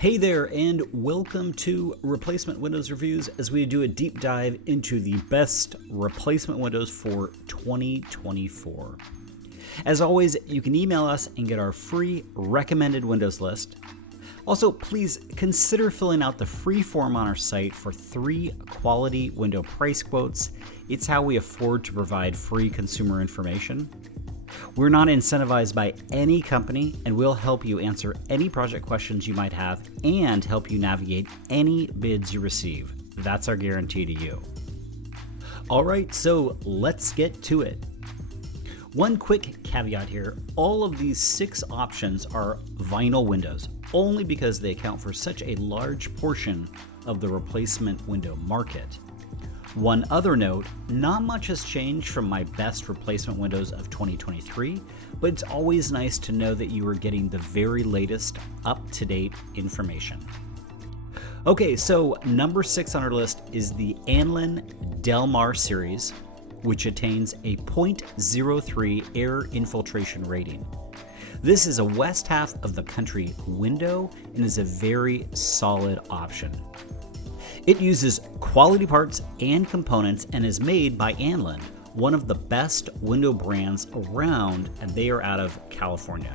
Hey there, and welcome to Replacement Windows Reviews as we do a deep dive into the best replacement windows for 2024. As always, you can email us and get our free recommended windows list. Also, please consider filling out the free form on our site for 3 quality window price quotes. It's how we afford to provide free consumer information. We're not incentivized by any company, and we'll help you answer any project questions you might have and help you navigate any bids you receive. That's our guarantee to you. All right, so let's get to it. One quick caveat here, all of these 6 options are vinyl windows, only because they account for such a large portion of the replacement window market. One other note, not much has changed from my best replacement windows of 2023, but it's always nice to know that you are getting the very latest up-to-date information. Okay, so number 6 on our list is the Anlin Delmar series, which attains a 0.03 air infiltration rating. This is a west half of the country window and is a very solid option. It uses quality parts and components and is made by Anlin, one of the best window brands around, and they are out of California.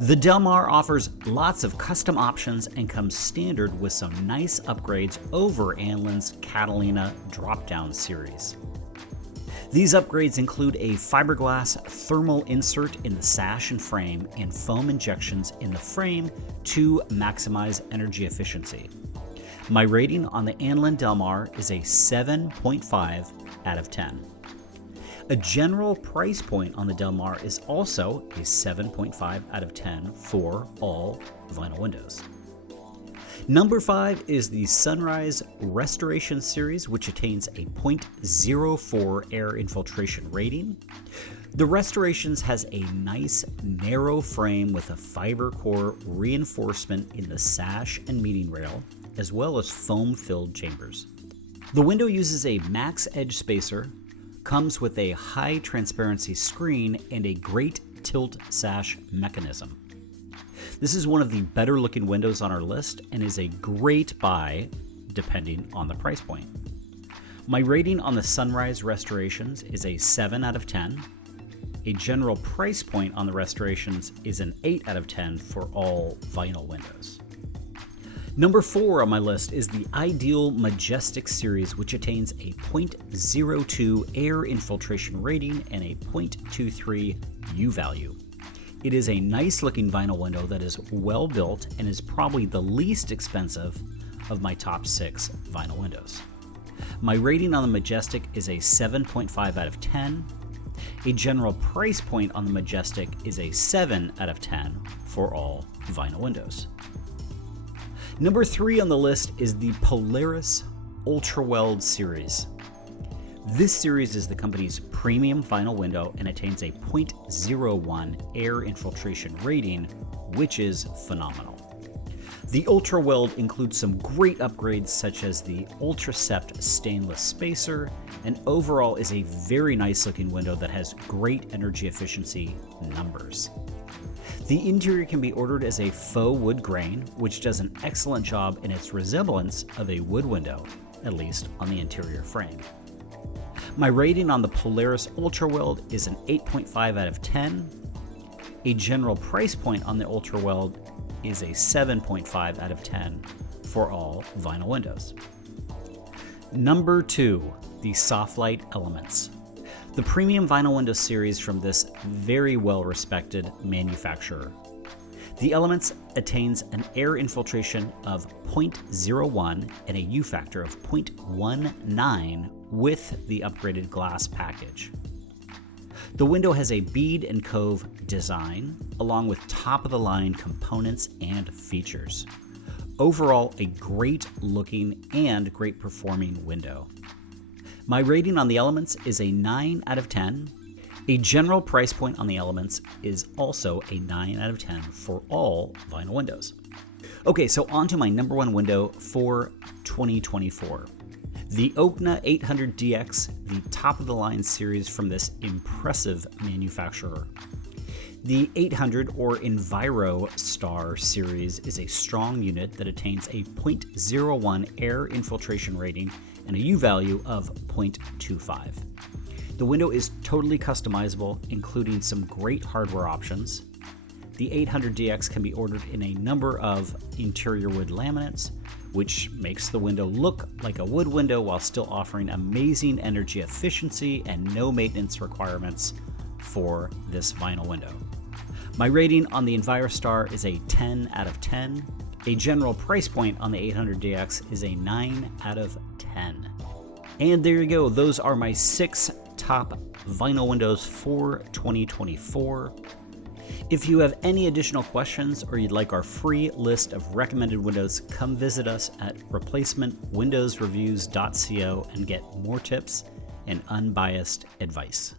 The Delmar offers lots of custom options and comes standard with some nice upgrades over Anlin's Catalina drop-down series. These upgrades include a fiberglass thermal insert in the sash and frame and foam injections in the frame to maximize energy efficiency. My rating on the Anlin Delmar is a 7.5 out of 10. A general price point on the Delmar is also a 7.5 out of 10 for all vinyl windows. Number 5 is the Sunrise Restoration Series, which attains a 0.04 air infiltration rating. The Restorations has a nice narrow frame with a fiber core reinforcement in the sash and meeting rail, as well as foam-filled chambers. The window uses a max edge spacer, comes with a high transparency screen, and a great tilt sash mechanism. This is one of the better looking windows on our list and is a great buy depending on the price point. My rating on the Sunrise Restorations is a 7 out of 10. A general price point on the Restorations is an 8 out of 10 for all vinyl windows. Number 4 on my list is the Ideal Majestic series, which attains a 0.02 air infiltration rating and a 0.23 U value. It is a nice looking vinyl window that is well built and is probably the least expensive of my top 6 vinyl windows. My rating on the Majestic is a 7.5 out of 10. A general price point on the Majestic is a 7 out of 10 for all vinyl windows. Number 3 on the list is the Polaris Ultra Weld series. This series is the company's premium vinyl window and attains a 0.01 air infiltration rating, which is phenomenal. The Ultra Weld includes some great upgrades such as the Ultracept stainless spacer, and overall is a very nice looking window that has great energy efficiency numbers. The interior can be ordered as a faux wood grain, which does an excellent job in its resemblance of a wood window, at least on the interior frame. My rating on the Polaris Ultra Weld is an 8.5 out of 10. A general price point on the Ultra Weld is a 7.5 out of 10 for all vinyl windows. Number 2, the SoftLite Elements. The premium vinyl window series from this very well-respected manufacturer. The Elements attains an air infiltration of 0.01 and a U factor of 0.19 with the upgraded glass package. The window has a bead and cove design, along with top-of-the-line components and features. Overall, a great looking and great performing window. My rating on the Elements is a 9 out of 10. A general price point on the Elements is also a 9 out of 10 for all vinyl windows. Okay, so on to my number 1 window for 2024. The Okna 800DX, the top-of-the-line series from this impressive manufacturer. The 800 or Enviro Star series is a strong unit that attains a 0.01 air infiltration rating and a U value of 0.25. The window is totally customizable, including some great hardware options. The 800DX can be ordered in a number of interior wood laminates, which makes the window look like a wood window while still offering amazing energy efficiency and no maintenance requirements for this vinyl window. My rating on the EnviroStar is a 10 out of 10. A general price point on the 800DX is a 9 out of 10. And there you go. Those are my 6 top vinyl windows for 2024. If you have any additional questions or you'd like our free list of recommended windows, come visit us at replacementwindowsreviews.co and get more tips and unbiased advice.